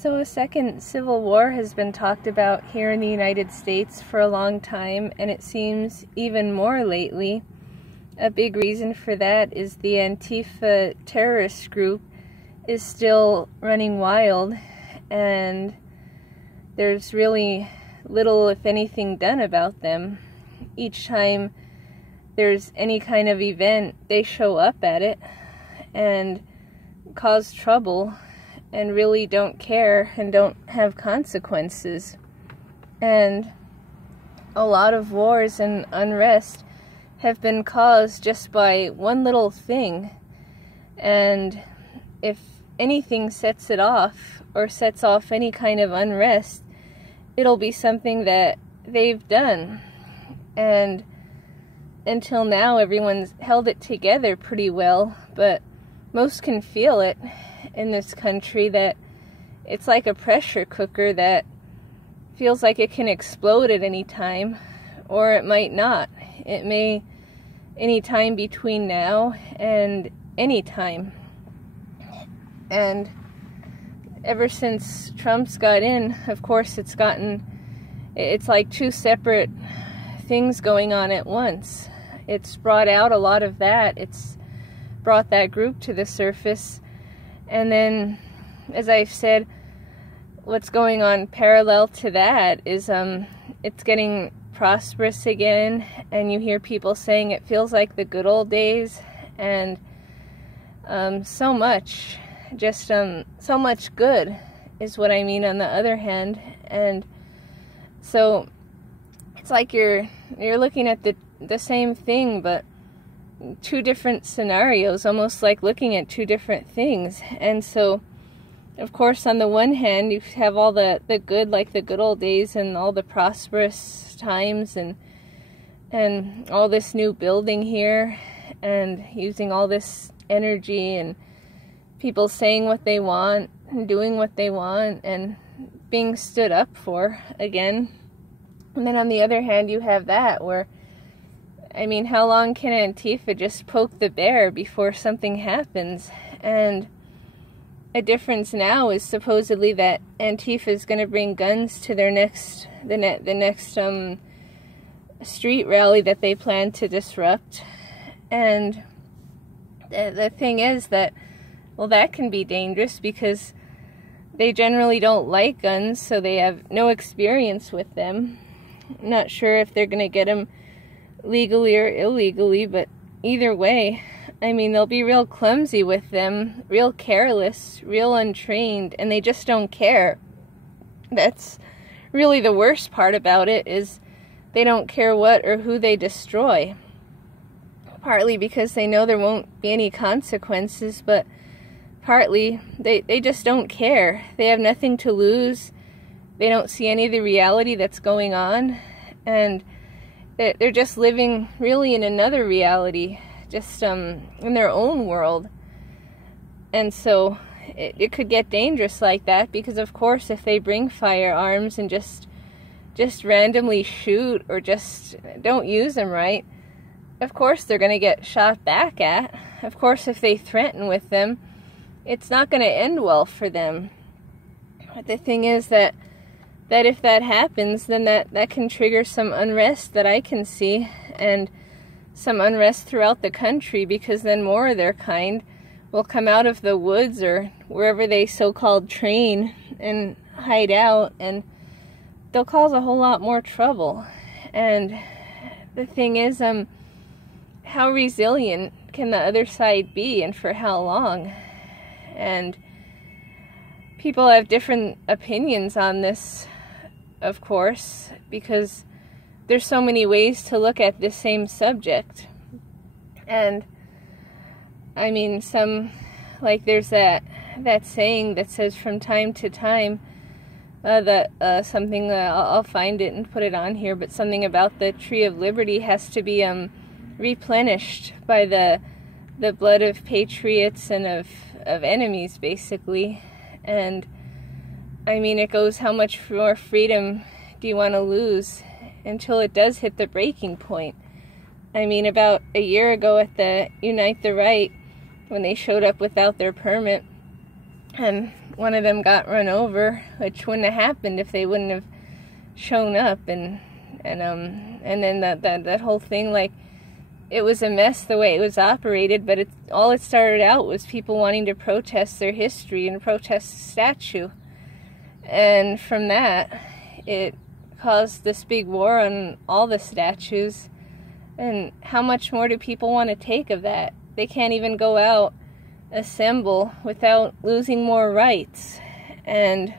So a second civil war has been talked about here in the United States for a long time, and it seems even more lately. A big reason for that is the Antifa terrorist group is still running wild, and there's really little, if anything, done about them. Each time there's any kind of event, they show up at it and cause trouble and really don't care and don't have consequences. And a lot of wars and unrest have been caused just by one little thing. And if anything sets it off or sets off any kind of unrest, it'll be something that they've done. And until now, everyone's held it together pretty well, but most can feel it in this country that it's like a pressure cooker that feels like it can explode at any time, or it might not. It may any time between now and any time. And ever since Trump's got in, of course, it's like two separate things going on at once. It's brought out a lot of that. It's brought that group to the surface. And then, as I've said, what's going on parallel to that is it's getting prosperous again, and you hear people saying it feels like the good old days, and so much good is what I mean on the other hand. And so it's like you're looking at the same thing, but two different scenarios, almost like looking at two different things. And so, of course, on the one hand, you have all the good, like the good old days and all the prosperous times and all this new building here and using all this energy and people saying what they want and doing what they want and being stood up for again. And then on the other hand, you have that where, I mean, how long can Antifa just poke the bear before something happens? And a difference now is supposedly that Antifa is going to bring guns to their next street rally that they plan to disrupt. And the thing is that, well, that can be dangerous because they generally don't like guns, so they have no experience with them. I'm not sure if they're going to get them legally or illegally, but either way, I mean, they'll be real clumsy with them, real careless, real untrained, and they just don't care. That's really the worst part about it, is they don't care what or who they destroy. Partly because they know there won't be any consequences, but partly they just don't care. They have nothing to lose. They don't see any of the reality that's going on, and they're just living really in another reality, just in their own world. And so it could get dangerous like that, because of course if they bring firearms and just randomly shoot or just don't use them right, of course they're going to get shot back at. Of course if they threaten with them, it's not going to end well for them. But the thing is that if that happens, then that can trigger some unrest that I can see, and some unrest throughout the country, because then more of their kind will come out of the woods or wherever they so-called train and hide out, and they'll cause a whole lot more trouble. And the thing is, how resilient can the other side be, and for how long? And people have different opinions on this, of course, because there's so many ways to look at this same subject. And I mean, there's that saying that says from time to time something, I'll find it and put it on here, but something about the tree of liberty has to be replenished by the blood of patriots and of enemies, basically. And I mean, it goes, how much more freedom do you want to lose until it does hit the breaking point? I mean, about a year ago at the Unite the Right, when they showed up without their permit, and one of them got run over, which wouldn't have happened if they wouldn't have shown up, and then that whole thing, like, it was a mess the way it was operated, but all it started out was people wanting to protest their history and protest the statue. And from that, it caused this big war on all the statues. And how much more do people want to take of that? They can't even go out, assemble, without losing more rights. And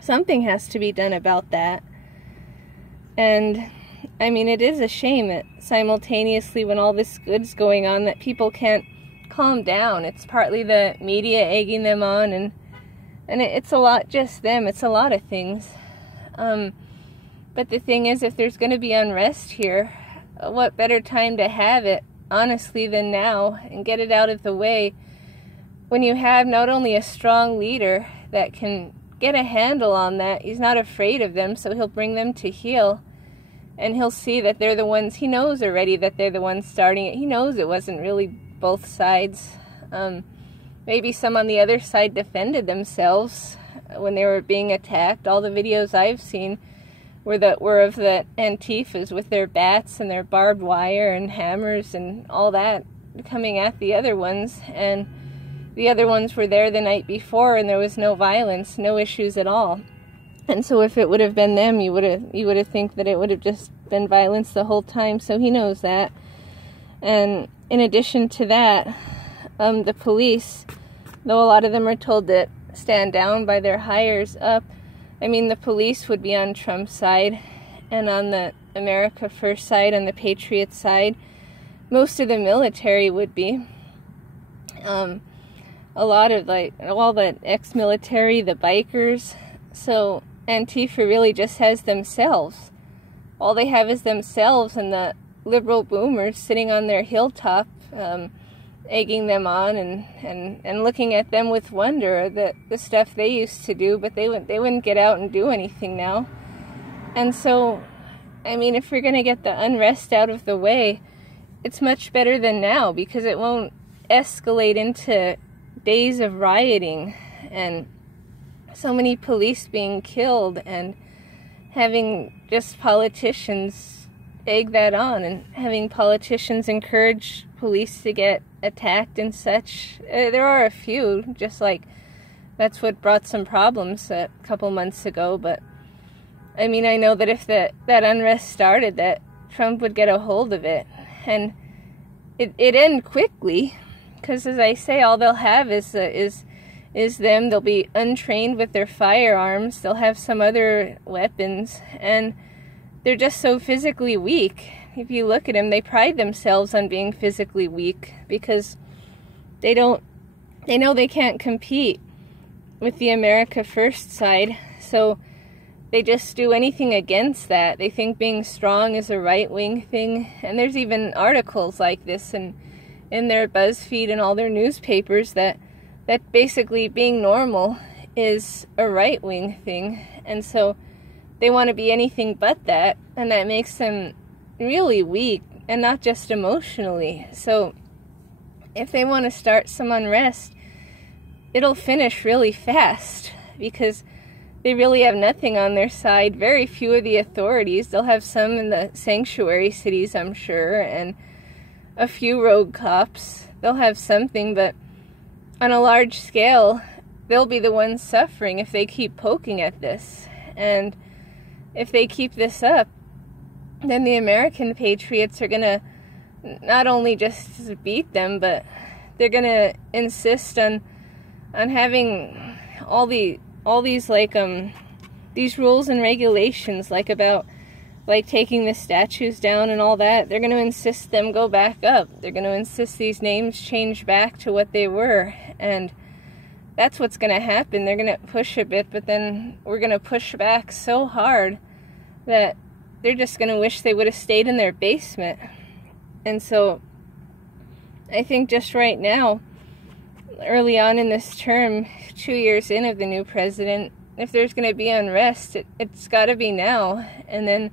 something has to be done about that. And I mean, it is a shame that simultaneously, when all this good's going on, that people can't calm down. It's partly the media egging them on, and it's a lot just them. It's a lot of things. But the thing is, if there's going to be unrest here, what better time to have it, honestly, than now, and get it out of the way when you have not only a strong leader that can get a handle on that. He's not afraid of them, so he'll bring them to heel. And he'll see that they're the ones, he knows already that they're the ones starting it. He knows it wasn't really both sides. Maybe some on the other side defended themselves when they were being attacked. All the videos I've seen were of the Antifas with their bats and their barbed wire and hammers and all that coming at the other ones. And the other ones were there the night before, and there was no violence, no issues at all. And so if it would have been them, you would have think that it would have just been violence the whole time. So he knows that. And in addition to that, the police, though a lot of them are told to stand down by their higher up, I mean, the police would be on Trump's side, and on the America First side, on the Patriots side, most of the military would be. A lot of, like, all the ex-military, the bikers. So Antifa really just has themselves. All they have is themselves and the liberal boomers sitting on their hilltop, egging them on and looking at them with wonder at the stuff they used to do, but they wouldn't get out and do anything now. And so, I mean, if we're going to get the unrest out of the way, it's much better than now, because it won't escalate into days of rioting and so many police being killed, and having just politicians egg that on, and having politicians encourage police to get attacked and such. There are a few, just like that's what brought some problems a couple months ago. But I mean, I know that if that unrest started, that Trump would get a hold of it, and it end quickly, because as I say, all they'll have is them. They'll be untrained with their firearms. They'll have some other weapons, and they're just so physically weak. If you look at them, they pride themselves on being physically weak, because they know they can't compete with the America First side, so they just do anything against that. They think being strong is a right-wing thing, and there's even articles like this in their BuzzFeed and all their newspapers that basically being normal is a right-wing thing. And so they want to be anything but that, and that makes them really weak, and not just emotionally. So if they want to start some unrest, it'll finish really fast, because they really have nothing on their side. Very few of the authorities. They'll have some in the sanctuary cities, I'm sure, and a few rogue cops. They'll have something, but on a large scale, they'll be the ones suffering if they keep poking at this. And if they keep this up, then the American patriots are going to not only just beat them, but they're going to insist on having all these like these rules and regulations, like about like taking the statues down and all that. They're going to insist them go back up. They're going to insist these names change back to what they were, and that's what's going to happen. They're going to push a bit, but then we're going to push back so hard that they're just going to wish they would have stayed in their basement. And so I think just right now, early on in this term, 2 years in of the new president, if there's going to be unrest, it's got to be now. And then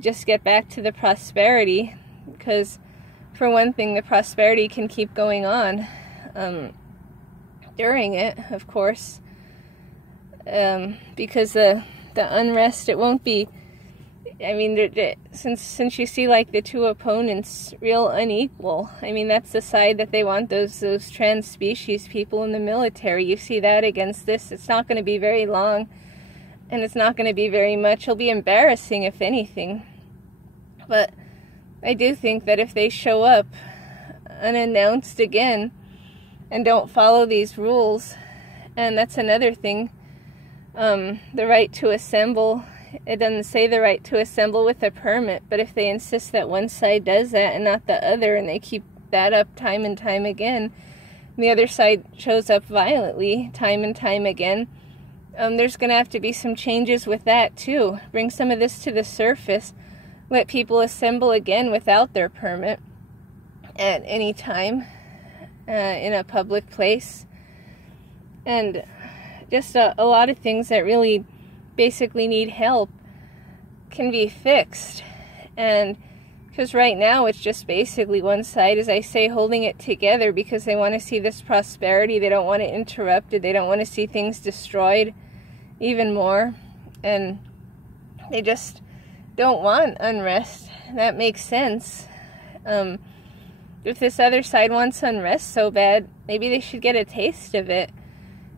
just get back to the prosperity, because for one thing, the prosperity can keep going on. during it, of course, because the unrest, it won't be, I mean, since you see like the two opponents real unequal, I mean, that's the side that they want, those trans species people in the military. You see that against this, it's not going to be very long, and it's not going to be very much. It'll be embarrassing, if anything. But I do think that if they show up unannounced again and don't follow these rules, and that's another thing, the right to assemble, it doesn't say the right to assemble with a permit, but if they insist that one side does that and not the other, and they keep that up time and time again, and the other side shows up violently time and time again, there's going to have to be some changes with that too. Bring some of this to the surface. Let people assemble again without their permit at any time in a public place. And just a lot of things that really basically need help can be fixed. And because right now it's just basically one side, as I say, holding it together because they want to see this prosperity. They don't want it interrupted. They don't want to see things destroyed even more. And they just don't want unrest. That makes sense. If this other side wants unrest so bad, maybe they should get a taste of it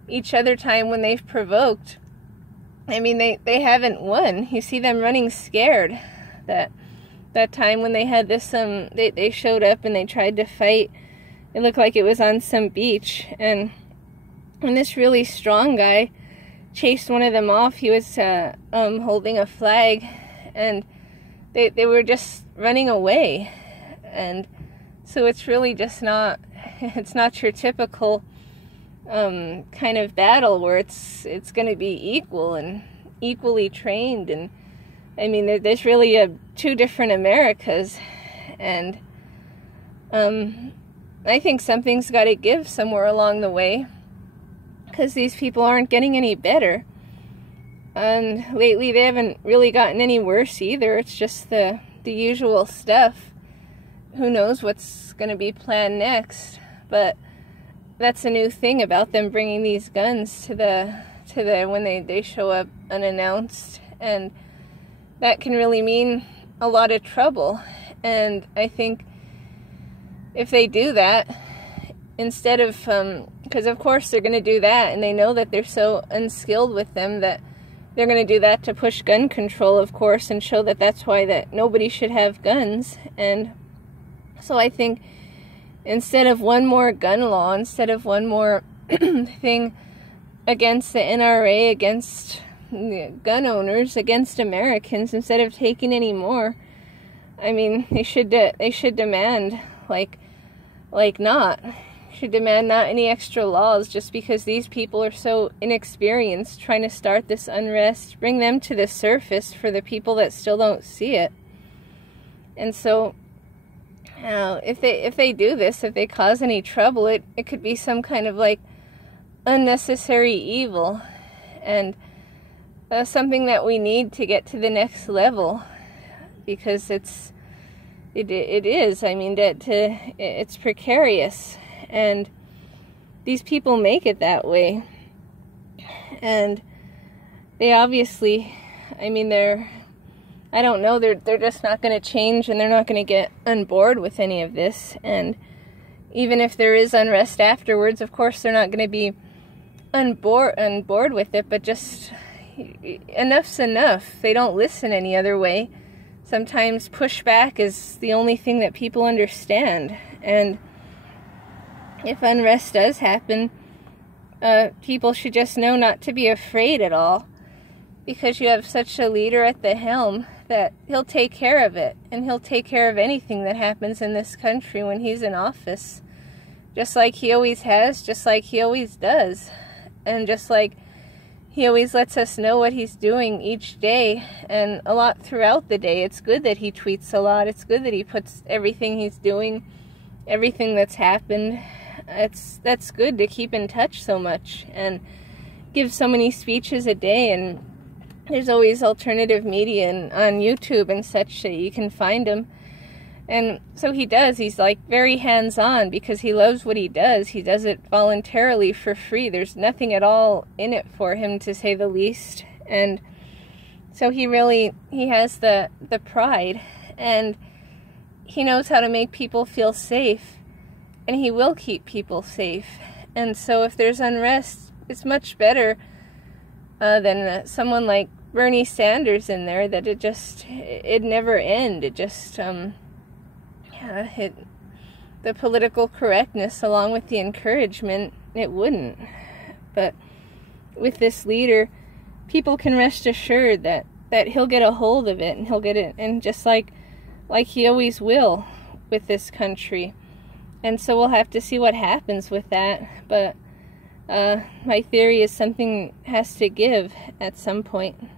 each other time when they've provoked. I mean, they haven't won. You see them running scared. That time when they had this, they showed up and they tried to fight. It looked like it was on some beach. And when this really strong guy chased one of them off, he was holding a flag. And they were just running away. And so it's really just not, it's not your typical kind of battle where it's going to be equal and equally trained. And I mean, there's really two different Americas. And I think something's got to give somewhere along the way, because these people aren't getting any better. And lately they haven't really gotten any worse either. It's just the usual stuff. Who knows what's going to be planned next? But that's a new thing about them bringing these guns to the when they show up unannounced, and that can really mean a lot of trouble. And I think if they do that, instead of because of course they're going to do that, and they know that they're so unskilled with them that they're going to do that to push gun control, of course, and show that that's why that nobody should have guns. And so I think instead of one more gun law, instead of one more thing against the NRA, against gun owners, against Americans, instead of taking any more, I mean, they should demand not any extra laws, just because these people are so inexperienced trying to start this unrest. Bring them to the surface for the people that still don't see it. And so if they do this, if they cause any trouble, it could be some kind of like unnecessary evil, and something that we need to get to the next level, because it is. I mean, it's precarious, and these people make it that way, and they obviously, I mean, I don't know, they're just not going to change, and they're not going to get on board with any of this. And even if there is unrest afterwards, of course they're not going to be on board with it, but just enough's enough. They don't listen any other way. Sometimes pushback is the only thing that people understand. And if unrest does happen, people should just know not to be afraid at all, because you have such a leader at the helm that he'll take care of it, and he'll take care of anything that happens in this country when he's in office, just like he always has, just like he always does, and just like he always lets us know what he's doing each day, and a lot throughout the day. It's good that he tweets a lot. It's good that he puts everything he's doing, everything that's happened. That's good to keep in touch so much and give so many speeches a day. And there's always alternative media on YouTube and such that you can find them. And so he does. He's like very hands-on because he loves what he does. He does it voluntarily for free. There's nothing at all in it for him, to say the least. And so he has the pride, and he knows how to make people feel safe, and he will keep people safe. And so if there's unrest, it's much better than someone like Bernie Sanders in there, that it never end. It just the political correctness along with the encouragement, it wouldn't. But with this leader, people can rest assured that he'll get a hold of it, and he'll get it, and just like he always will with this country. And so we'll have to see what happens with that. But my theory is something has to give at some point.